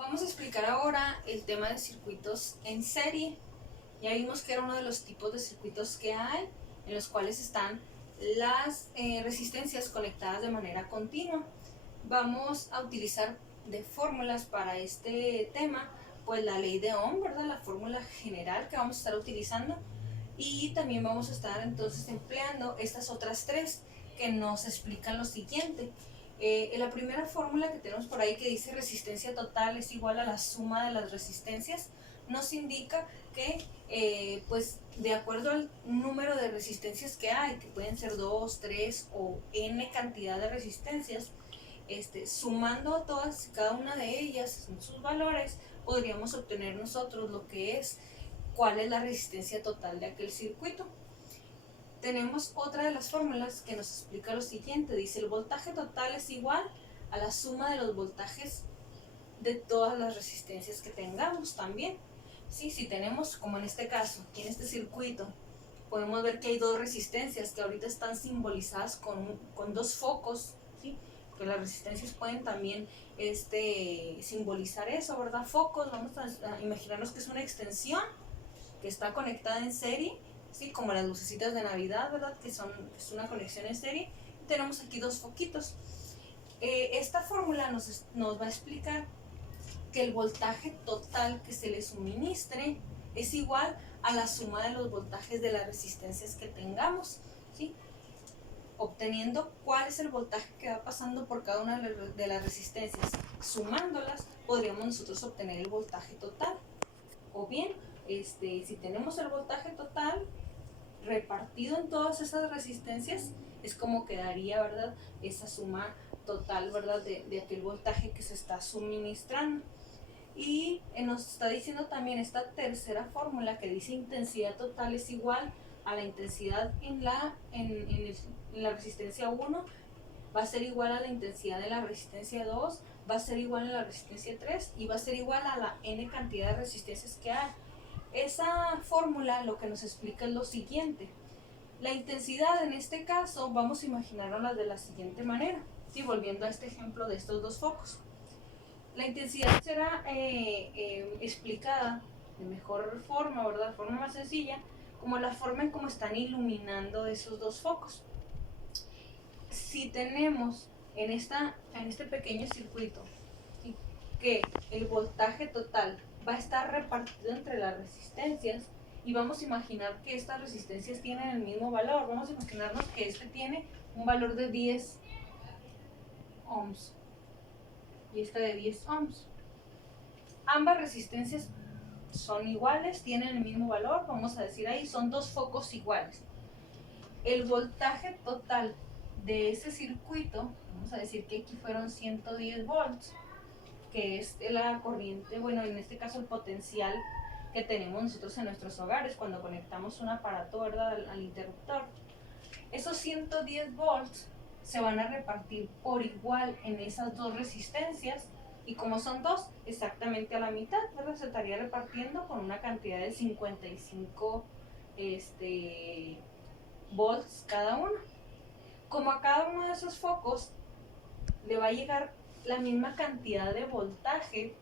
Vamos a explicar ahora el tema de circuitos en serie. Ya vimos que era uno de los tipos de circuitos que hay, en los cuales están las resistencias conectadas de manera continua. Vamos a utilizar de fórmulas para este tema, pues la ley de Ohm, ¿verdad? La fórmula general que vamos a estar utilizando. Y también vamos a estar entonces empleando estas otras tres que nos explican lo siguiente. La primera fórmula que tenemos por ahí que dice resistencia total es igual a la suma de las resistencias, nos indica que pues de acuerdo al número de resistencias que hay, que pueden ser 2, 3 o n cantidad de resistencias, sumando todas y cada una de ellas en sus valores, podríamos obtener nosotros lo que es cuál es la resistencia total de aquel circuito. Tenemos otra de las fórmulas que nos explica lo siguiente. Dice el voltaje total es igual a la suma de los voltajes de todas las resistencias que tengamos también. ¿Sí? Si tenemos, como en este caso, aquí en este circuito, podemos ver que hay dos resistencias que ahorita están simbolizadas con dos focos, ¿sí? Que las resistencias pueden también simbolizar eso, ¿verdad? Focos, vamos a imaginarnos que es una extensión que está conectada en serie, ¿sí? Como las lucecitas de Navidad, ¿verdad? Es una conexión en serie. Y tenemos aquí dos foquitos. Esta fórmula nos va a explicar que el voltaje total que se le suministre es igual a la suma de los voltajes de las resistencias que tengamos, ¿sí? Obteniendo cuál es el voltaje que va pasando por cada una de las resistencias, sumándolas, podríamos nosotros obtener el voltaje total. O bien, si tenemos el voltaje total repartido en todas esas resistencias, es como quedaría, ¿verdad? Esa suma total, ¿verdad? De aquel voltaje que se está suministrando. Y nos está diciendo también esta tercera fórmula que dice intensidad total es igual a la intensidad en la resistencia 1, va a ser igual a la intensidad de la resistencia 2, va a ser igual a la resistencia 3 y va a ser igual a la n cantidad de resistencias que hay. Esa fórmula lo que nos explica es lo siguiente. La intensidad en este caso vamos a imaginarla de la siguiente manera, ¿sí? Volviendo a este ejemplo de estos dos focos. La intensidad será explicada de mejor forma, ¿verdad? De forma más sencilla, como la forma en cómo están iluminando esos dos focos. Si tenemos en este pequeño circuito, ¿sí? Que el voltaje total va a estar repartido entre las resistencias y vamos a imaginar que estas resistencias tienen el mismo valor. Vamos a imaginarnos que este tiene un valor de 10 ohms y esta de 10 ohms. Ambas resistencias son iguales, tienen el mismo valor, vamos a decir ahí, son dos focos iguales. El voltaje total de ese circuito, vamos a decir que aquí fueron 110 volts, que es la corriente, bueno, en este caso el potencial que tenemos nosotros en nuestros hogares cuando conectamos un aparato, ¿verdad?, al interruptor. Esos 110 volts se van a repartir por igual en esas dos resistencias y como son dos, exactamente a la mitad, ¿verdad? Se estaría repartiendo con una cantidad de 55 volts cada uno. Como a cada uno de esos focos le va a llegar la misma cantidad de voltaje,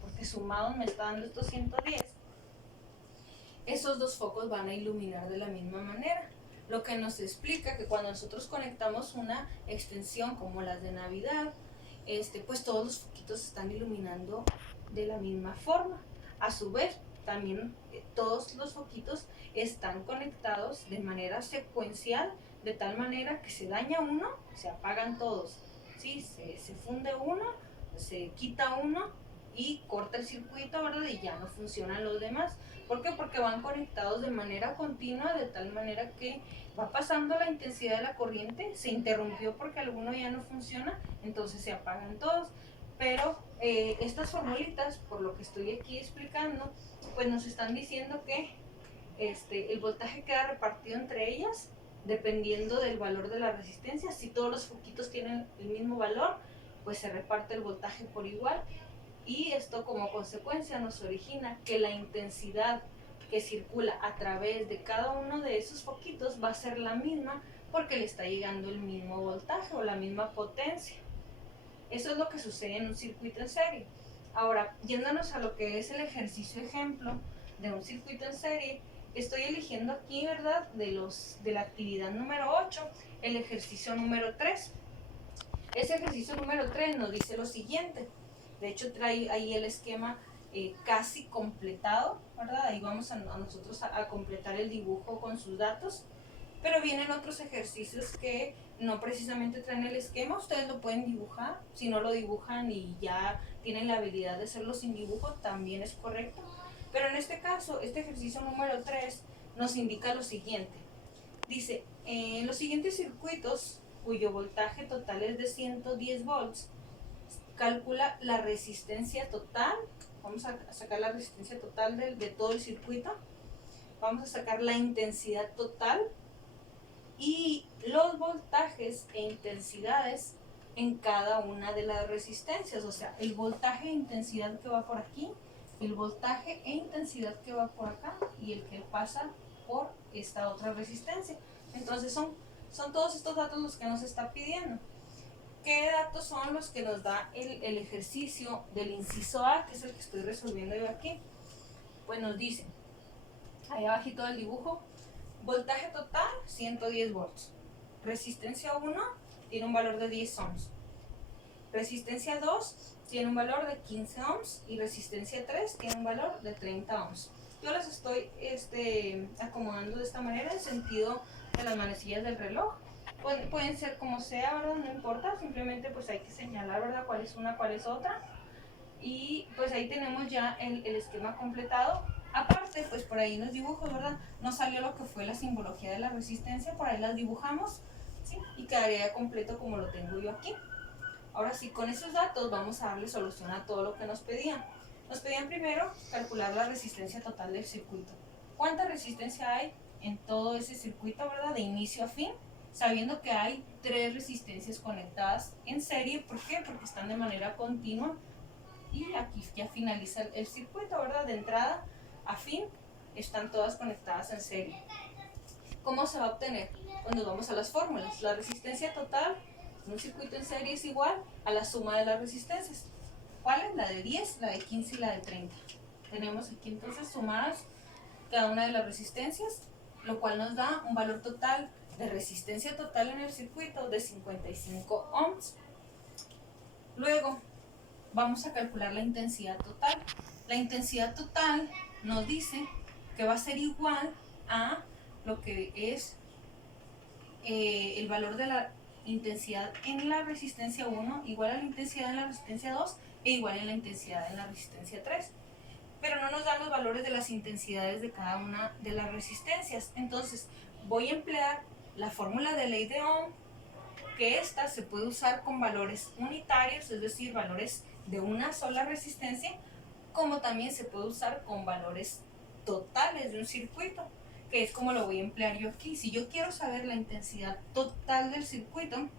porque sumados me está dando estos 110, esos dos focos van a iluminar de la misma manera. Lo que nos explica que cuando nosotros conectamos una extensión como las de Navidad, pues todos los foquitos están iluminando de la misma forma. A su vez, también todos los foquitos están conectados de manera secuencial, de tal manera que se daña uno, se apagan todos, ¿sí? Se funde uno, se quita uno y corta el circuito, ¿verdad? Y ya no funcionan los demás. ¿Por qué? Porque van conectados de manera continua, de tal manera que va pasando la intensidad de la corriente, se interrumpió porque alguno ya no funciona, entonces se apagan todos. Pero estas formulitas, por lo que estoy aquí explicando, pues nos están diciendo que el voltaje queda repartido entre ellas dependiendo del valor de la resistencia. Si todos los foquitos tienen el mismo valor, pues se reparte el voltaje por igual. Y esto como consecuencia nos origina que la intensidad que circula a través de cada uno de esos foquitos va a ser la misma porque le está llegando el mismo voltaje o la misma potencia. Eso es lo que sucede en un circuito en serie. Ahora, yéndonos a lo que es el ejercicio ejemplo de un circuito en serie, estoy eligiendo aquí, ¿verdad?, de la actividad número 8, el ejercicio número 3. Ese ejercicio número 3 nos dice lo siguiente. De hecho, trae ahí el esquema casi completado, ¿verdad? Ahí vamos a nosotros a completar el dibujo con sus datos. Pero vienen otros ejercicios que no precisamente traen el esquema, ustedes lo pueden dibujar. Si no lo dibujan y ya tienen la habilidad de hacerlo sin dibujo, también es correcto. Pero en este caso, este ejercicio número 3 nos indica lo siguiente. Dice, en los siguientes circuitos cuyo voltaje total es de 110 volts, calcula la resistencia total. Vamos a sacar la resistencia total de todo el circuito. Vamos a sacar la intensidad total y los voltajes e intensidades en cada una de las resistencias. O sea, el voltaje e intensidad que va por aquí, el voltaje e intensidad que va por acá y el que pasa por esta otra resistencia. Entonces son todos estos datos los que nos está pidiendo. ¿Qué datos son los que nos da el ejercicio del inciso A, que es el que estoy resolviendo yo aquí? Pues nos dice, ahí abajito del dibujo, voltaje total 110 volts. Resistencia 1 tiene un valor de 10 ohms. Resistencia 2 tiene un valor de 15 ohms y resistencia 3 tiene un valor de 30 ohms. Yo las estoy acomodando de esta manera en sentido de las manecillas del reloj. Pueden ser como sea, ¿verdad? No importa, simplemente pues hay que señalar, ¿verdad?, cuál es una, cuál es otra. Y pues ahí tenemos ya el esquema completado. Aparte, pues por ahí en los dibujos, ¿verdad?, no salió lo que fue la simbología de la resistencia, por ahí las dibujamos, ¿sí? Y quedaría completo como lo tengo yo aquí. Ahora sí, con esos datos vamos a darle solución a todo lo que nos pedían. Nos pedían primero calcular la resistencia total del circuito. ¿Cuánta resistencia hay en todo ese circuito, ¿verdad?, de inicio a fin? Sabiendo que hay 3 resistencias conectadas en serie. ¿Por qué? Porque están de manera continua y aquí ya finaliza el circuito, ¿verdad? De entrada a fin están todas conectadas en serie. ¿Cómo se va a obtener? Pues nos vamos a las fórmulas. La resistencia total en un circuito en serie es igual a la suma de las resistencias. ¿Cuál es? La de 10, la de 15 y la de 30. Tenemos aquí entonces sumadas cada una de las resistencias, lo cual nos da un valor total de resistencia total en el circuito de 55 ohms. Luego vamos a calcular la intensidad total. La intensidad total nos dice que va a ser igual a lo que es el valor de la intensidad en la resistencia 1 igual a la intensidad en la resistencia 2 e igual a la intensidad en la resistencia 3. Pero no nos dan los valores de las intensidades de cada una de las resistencias. Entonces voy a emplear la fórmula de ley de Ohm, que esta se puede usar con valores unitarios, es decir, valores de una sola resistencia, como también se puede usar con valores totales de un circuito, que es como lo voy a emplear yo aquí. Si yo quiero saber la intensidad total del circuito,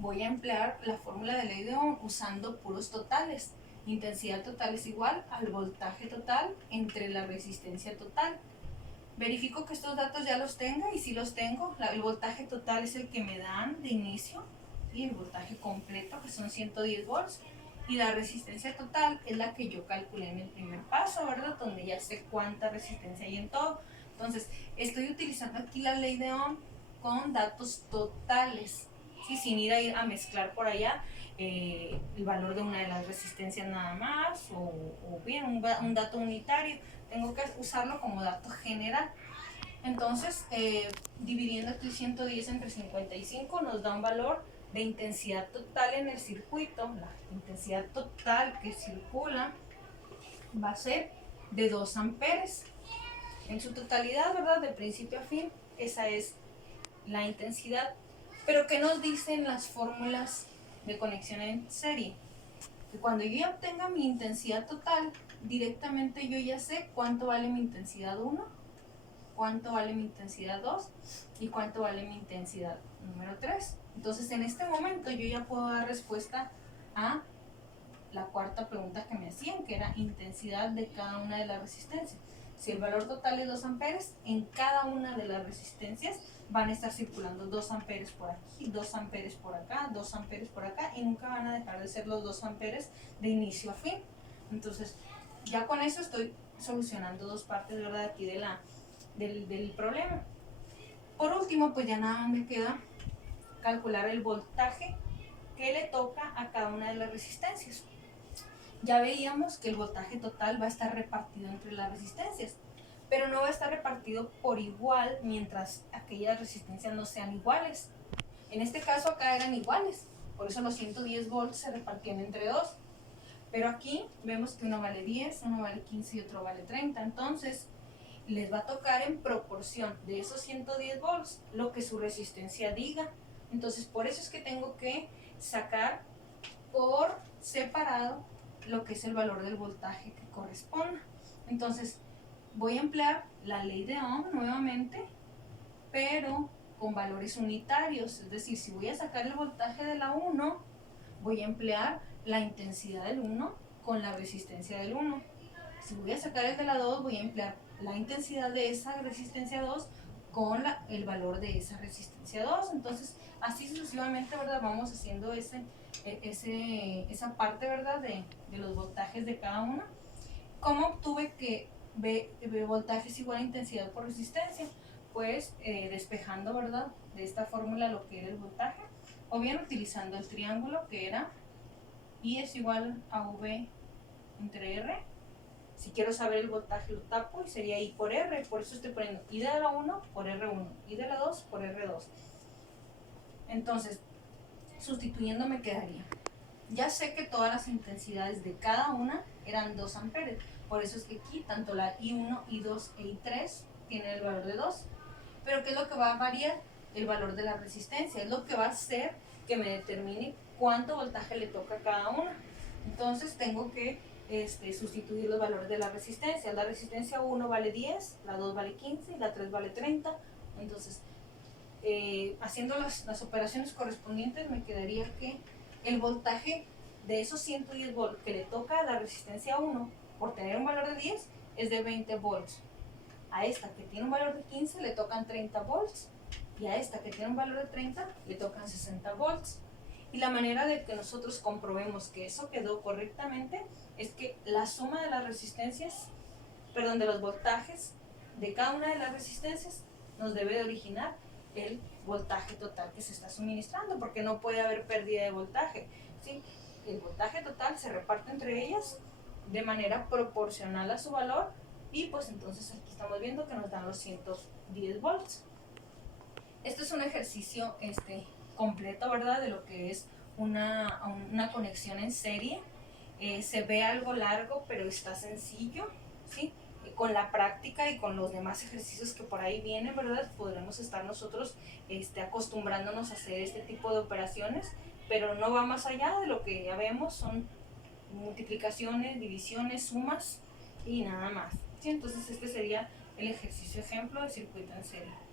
voy a emplear la fórmula de ley de Ohm usando puros totales. Intensidad total es igual al voltaje total entre la resistencia total. Verifico que estos datos ya los tenga y si los tengo, el voltaje total es el que me dan de inicio y el voltaje completo, que son 110 volts, y la resistencia total es la que yo calculé en el primer paso, ¿verdad?, donde ya sé cuánta resistencia hay en todo. Entonces estoy utilizando aquí la ley de Ohm con datos totales, ¿sí?, sin ir a mezclar por allá el valor de una de las resistencias nada más o bien un dato unitario. Tengo que usarlo como dato general. Entonces, dividiendo aquí 110 entre 55 nos da un valor de intensidad total en el circuito. La intensidad total que circula va a ser de 2 amperes. En su totalidad, ¿verdad?, de principio a fin, esa es la intensidad. Pero ¿qué nos dicen las fórmulas de conexión en serie? Que cuando yo ya obtenga mi intensidad total, directamente yo ya sé cuánto vale mi intensidad 1, cuánto vale mi intensidad 2 y cuánto vale mi intensidad número 3. Entonces en este momento yo ya puedo dar respuesta a la cuarta pregunta que me hacían, que era intensidad de cada una de las resistencias. Si el valor total es 2 amperes, en cada una de las resistencias van a estar circulando 2 amperes por aquí, 2 amperes por acá, 2 amperes por acá, y nunca van a dejar de ser los 2 amperes de inicio a fin. Entonces, ya con eso estoy solucionando dos partes, ¿verdad? Aquí del problema. Por último, pues ya nada más me queda calcular el voltaje que le toca a cada una de las resistencias. Ya veíamos que el voltaje total va a estar repartido entre las resistencias, pero no va a estar repartido por igual mientras aquellas resistencias no sean iguales. En este caso acá eran iguales, por eso los 110 volts se repartían entre dos. Pero aquí vemos que uno vale 10, uno vale 15 y otro vale 30. Entonces les va a tocar en proporción de esos 110 volts lo que su resistencia diga. Entonces por eso es que tengo que sacar por separado lo que es el valor del voltaje que corresponda. Entonces voy a emplear la ley de Ohm nuevamente, pero con valores unitarios. Es decir, si voy a sacar el voltaje de la 1, voy a emplear la intensidad del 1 con la resistencia del 1. Si voy a sacar el de la 2, voy a emplear la intensidad de esa resistencia 2 con el valor de esa resistencia 2. Entonces, así sucesivamente, ¿verdad? Vamos haciendo esa parte, ¿verdad? De los voltajes de cada una. ¿Cómo obtuve que B voltaje es igual a intensidad por resistencia? Pues despejando, ¿verdad? De esta fórmula lo que era el voltaje, o bien utilizando el triángulo que era I es igual a V entre R. Si quiero saber el voltaje lo tapo y sería I por R, por eso estoy poniendo I de la 1 por R1, I de la 2 por R2. Entonces, sustituyendo me quedaría, ya sé que todas las intensidades de cada una eran 2 amperes, por eso es que aquí tanto la I1, I2 e I3 tienen el valor de 2. Pero ¿qué es lo que va a variar? El valor de la resistencia, es lo que va a hacer que me determine cuánto voltaje le toca a cada una. Entonces tengo que sustituir los valores de la resistencia. La resistencia 1 vale 10, la 2 vale 15 y la 3 vale 30. Entonces, haciendo las operaciones correspondientes, me quedaría que el voltaje de esos 110 volts que le toca a la resistencia 1 por tener un valor de 10 es de 20 volts. A esta que tiene un valor de 15 le tocan 30 volts y a esta que tiene un valor de 30 le tocan 60 volts. Y la manera de que nosotros comprobemos que eso quedó correctamente es que la suma de las resistencias, perdón, de los voltajes de cada una de las resistencias nos debe de originar el voltaje total que se está suministrando, porque no puede haber pérdida de voltaje, ¿sí? El voltaje total se reparte entre ellas de manera proporcional a su valor y pues entonces aquí estamos viendo que nos dan los 110 volts. Este es un ejercicio completo, ¿verdad? De lo que es una conexión en serie. Se ve algo largo, pero está sencillo, ¿sí? Con la práctica y con los demás ejercicios que por ahí vienen, ¿verdad? Podremos estar nosotros acostumbrándonos a hacer este tipo de operaciones, pero no va más allá de lo que ya vemos, son multiplicaciones, divisiones, sumas y nada más, ¿sí? Entonces este sería el ejercicio ejemplo de circuito en serie.